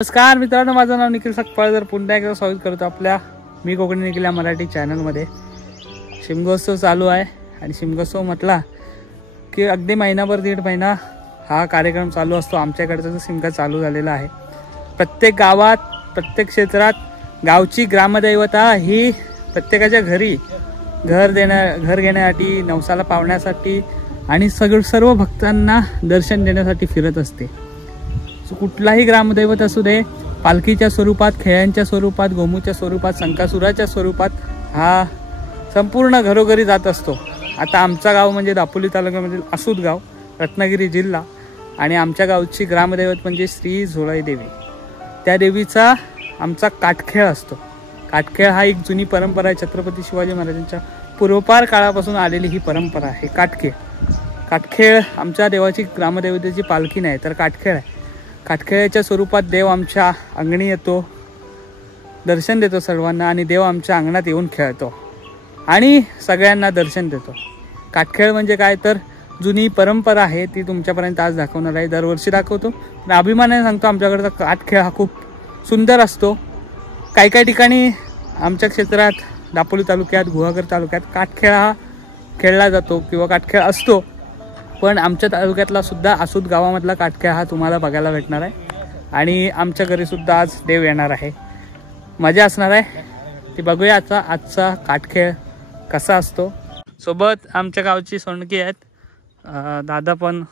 नमस्कार मित्रांनो, माझं नाव निखिल सकपाळ. जर पुन्हा एकदा स्वागत करतो आपल्या मी कोकणी निखिल या मराठी चॅनलमध्ये. शिमगोत्सव चालू आहे आणि शिमगोत्सव म्हटला की अगदी महिनाभर दीड महिना हा कार्यक्रम चालू असतो. आमच्याकडचा जो शिमगा चालू झालेला आहे. प्रत्येक गावात प्रत्येक क्षेत्रात गावची ग्रामदैवता ही प्रत्येकाच्या घरी घर घेण्यासाठी, नवसाला पावण्यासाठी आणि सर्व भक्तांना दर्शन देण्यासाठी फिरत असते. कुठलाही ग्रामदैवत असू दे, पालखीच्या स्वरूपात, खेळ्यांच्या स्वरूपात, गोमूच्या स्वरूपात, संकासुराच्या स्वरूपात हा संपूर्ण घरोघरी जात असतो. आता आमचा गाव म्हणजे दापोली तालुक्यामधील आसूद गाव, रत्नागिरी जिल्हा, आणि आमच्या गावची ग्रामदैवत म्हणजे श्री झोळाई देवी. त्या देवीचा आमचा काटखेळ असतो. काटखेळ हा एक जुनी परंपरा आहे. छत्रपती शिवाजी महाराजांच्या पूर्वपार काळापासून आलेली ही परंपरा आहे. काटखेळ आमच्या देवाची ग्रामदेवतेची पालखी नाही तर काटखेळ आहे. काटखेळाच्या स्वरूपात देव आमच्या अंगणी येतो, दर्शन देतो सर्वांना, आणि देव आमच्या अंगणात येऊन खेळतो आणि सगळ्यांना दर्शन देतो. काटखेळ म्हणजे काय तर जुनी परंपरा आहे, ती तुमच्यापर्यंत आज दाखवणार आहे. दरवर्षी दाखवतो आणि अभिमानाने सांगतो आमच्याकडचा काटखेळ हा खूप सुंदर असतो. काही ठिकाणी आमच्या क्षेत्रात दापोली तालुक्यात, गुहागर तालुक्यात काटखेळ हा खेळला जातो किंवा काटखेळ असतो. पण आमच्या तालुक्यातला सुद्धा आसूद गावामधला काटखेळ हा तुम्हाला बघायला भेटणार आहे. आणि आमच्या घरी सुद्धा आज देव येणार आहे. मजा असणार आहे, ती बघूया आजचा काटखेळ कसा असतो. सोबत आमच्या गावची सोंडकी आहेत, दादा पण,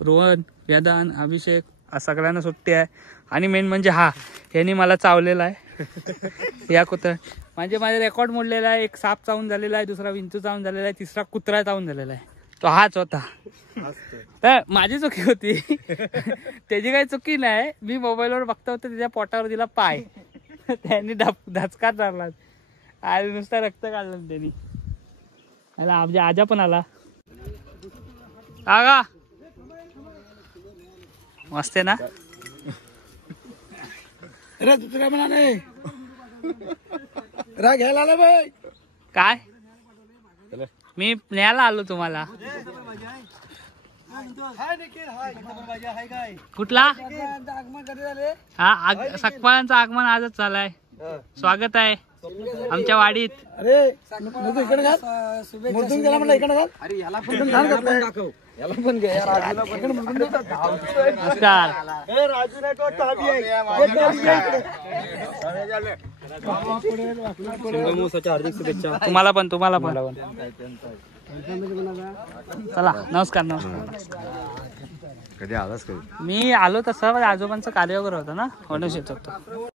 रोहन, वेदान, अभिषेक, सगळ्यांना सुट्टी आहे. आणि मेन म्हणजे यांनी मला चावलेला आहे. या कुत्रा म्हणजे माझा रेकॉर्ड मोडलेला आहे. एक साप चावून झालेला आहे, दुसरा विंचू चावून झालेला आहे, तिसरा कुत्रा चावून झालेला आहे. तो हाच होता. तर माझी चुकी होती, त्याची काही चुकी नाही. मी मोबाईलवर बघता होतो, त्याच्या पोटावर दिला पाय, त्यांनी धचका धरला आणि नुसता रक्त काढलं त्यांनी. आजा पण आला. आगा मस्त आहे ना. दुसऱ्या म्हणाले घ्यायला आला बाई. काय मी न्यायला आलो तुम्हाला. कुठला हा सकपाळांचं आगमन आजच झालंय. स्वागत आहे आमच्या वाडीत. नमस्कार. तुम्हाला पण चला. नमस्कार. कधी आलास? मी आलो तसं आजोबांचं कार्य वगैरे होतं ना, म्हणून येत होतो.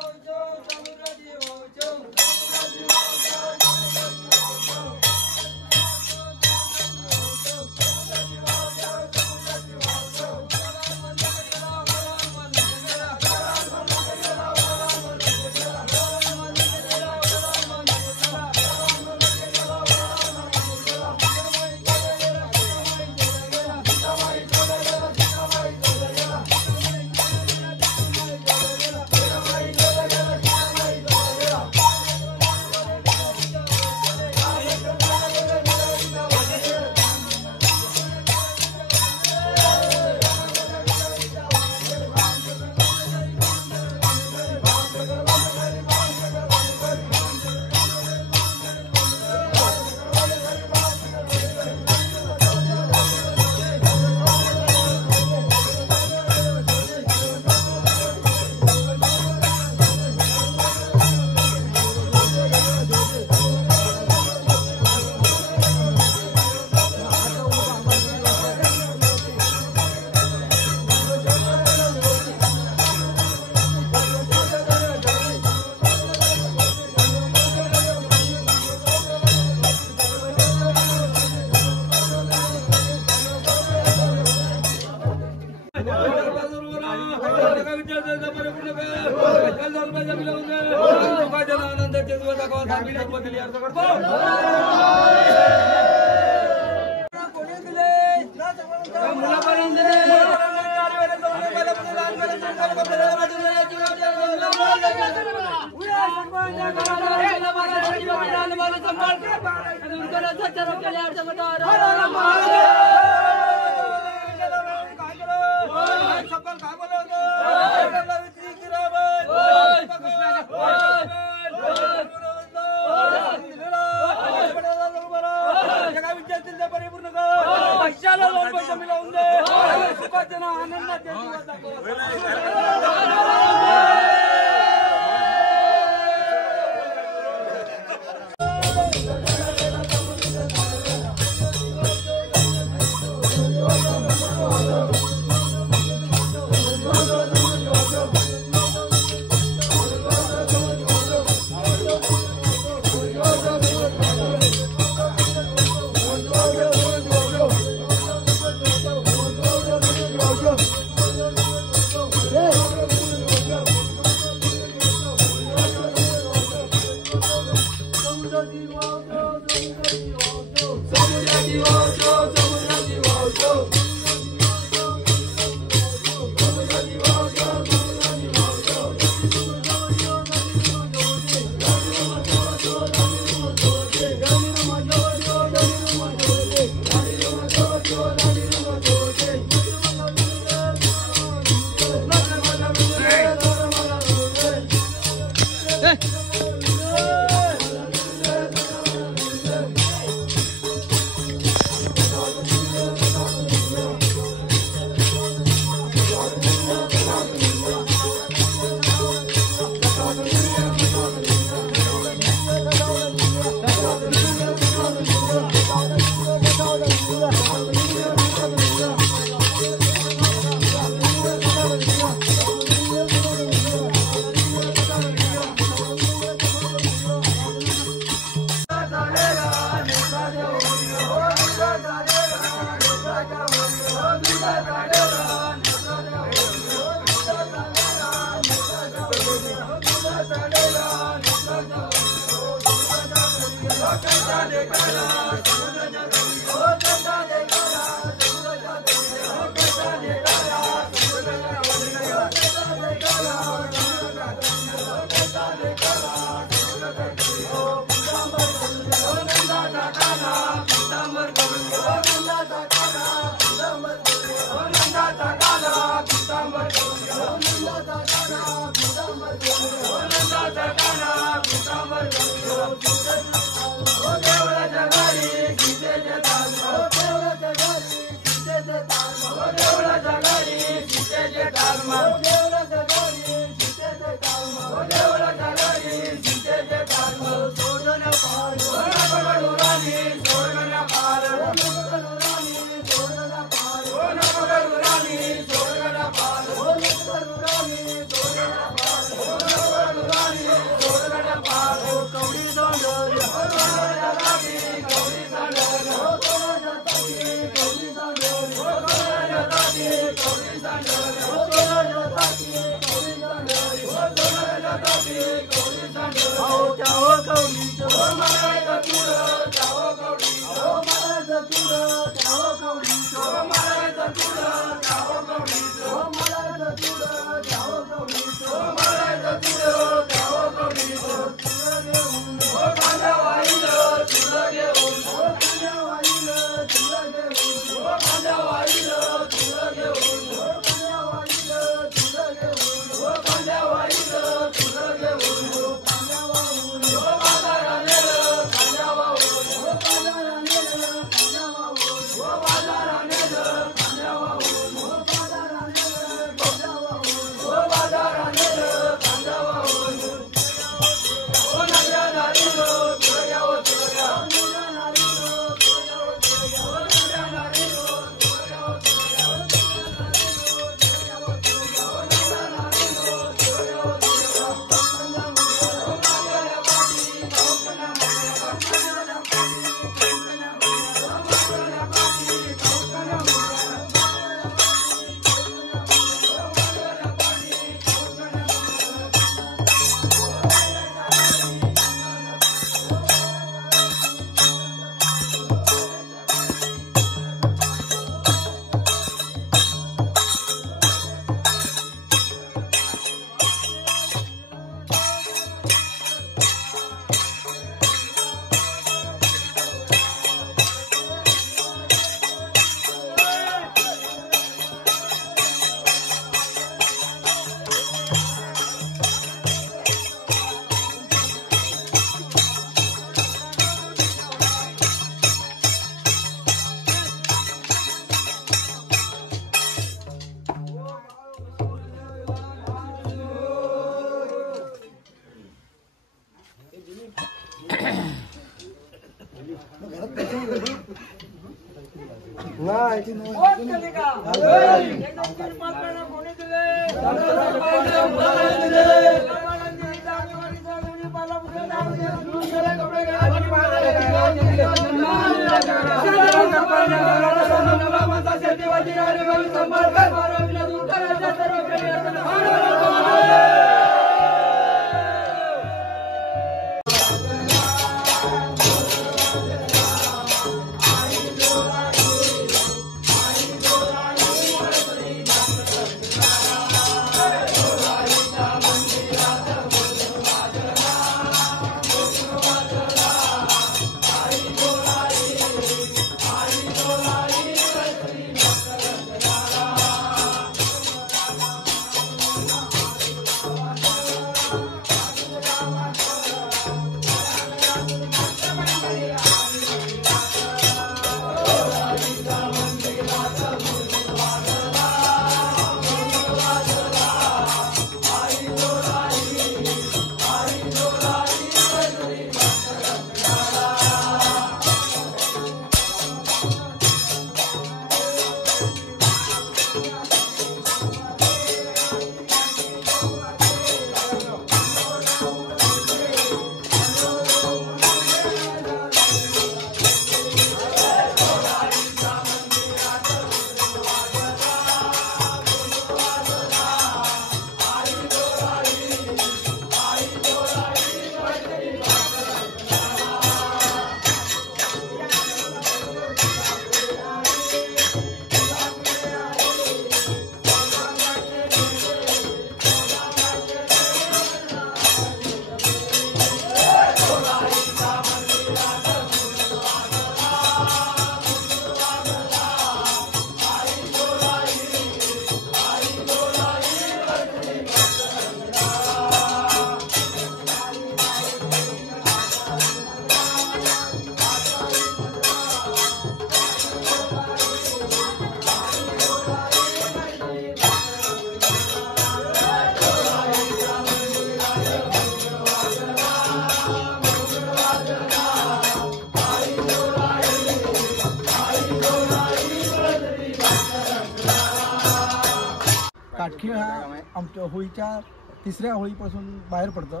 काटखेळ हा आमच्या होळीच्या तिसऱ्या होळीपासून बाहेर पडतं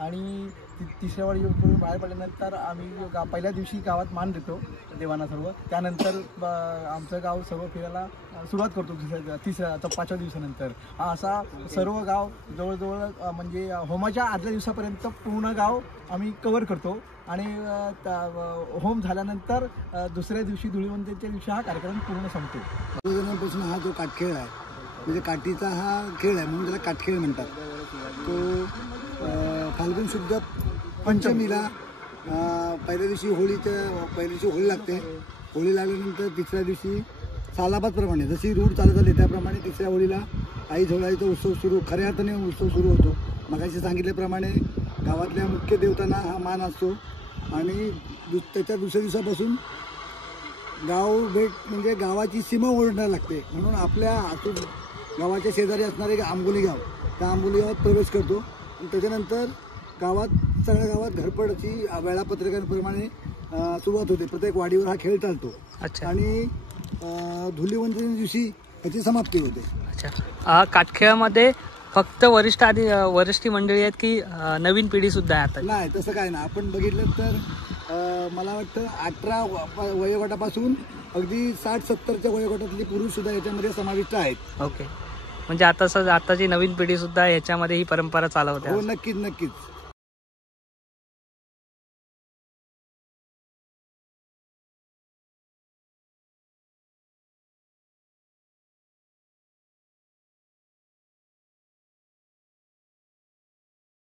आणि तिसऱ्या होळीपासून बाहेर पडल्यानंतर आम्ही पहिल्या दिवशी गावात मान देतो देवांना सर्व. त्यानंतर आमचं गाव सर्व फिरायला सुरुवात करतो तिसऱ्या 5व्या दिवसानंतर. असा सर्व गाव जवळजवळ म्हणजे होमाच्या आदल्या दिवसापर्यंत पूर्ण गाव आम्ही कव्हर करतो आणि होम झाल्यानंतर दुसऱ्या दिवशी धुळीवंदनच्या दिवशी हा कार्यक्रम पूर्ण संपतो. हा जो काटखेळ आहे म्हणजे काठीचा हा खेळ आहे म्हणून त्याला काटखेळ म्हणतात. तो फाल्गुन शुद्ध पंचमीला पहिल्या दिवशी होळी लागते. होळी लागल्यानंतर तिसऱ्या दिवशी सालाबादप्रमाणे जशी रूढ चालत आली त्याप्रमाणे तिसऱ्या होळीला आई झोळाईचा उत्सव सुरू खऱ्या अर्थाने उत्सव सुरू होतो. मगाशी सांगितल्याप्रमाणे गावातल्या मुख्य देवतांना हा मान असतो आणि त्याच्या दुसऱ्या दिवसापासून गाव भेट म्हणजे गावाची सीमा ओळखायला लागते. म्हणून आपल्या आतून गावाच्या शेजारी असणारे आंबोली गाव त्या आंबोली गावात प्रवेश करतो. त्याच्यानंतर सगळ्या गावात घरपडची वेळापत्रकाप्रमाणे सुरुवात होते. प्रत्येक वाडीवर हा खेळ चालतो आणि धुलीवंदन दिवशी याची समाप्ती होते. अच्छा, काटखेळामध्ये फक्त वरिष्ठ मंडळी आहेत की नवीन पिढी सुद्धा आहे आता? नाही, तसं काय ना. आपण बघितलं तर मला वाटतं 18 वयोगटापासून अगदी 60-70च्या वयोगटातली पुरुष सुद्धा याच्यामध्ये समाविष्ट आहेत. ओके, म्हणजे आताची नवीन पिढी सुद्धा याच्यामध्ये ही परंपरा चालवते. हो, नक्कीच.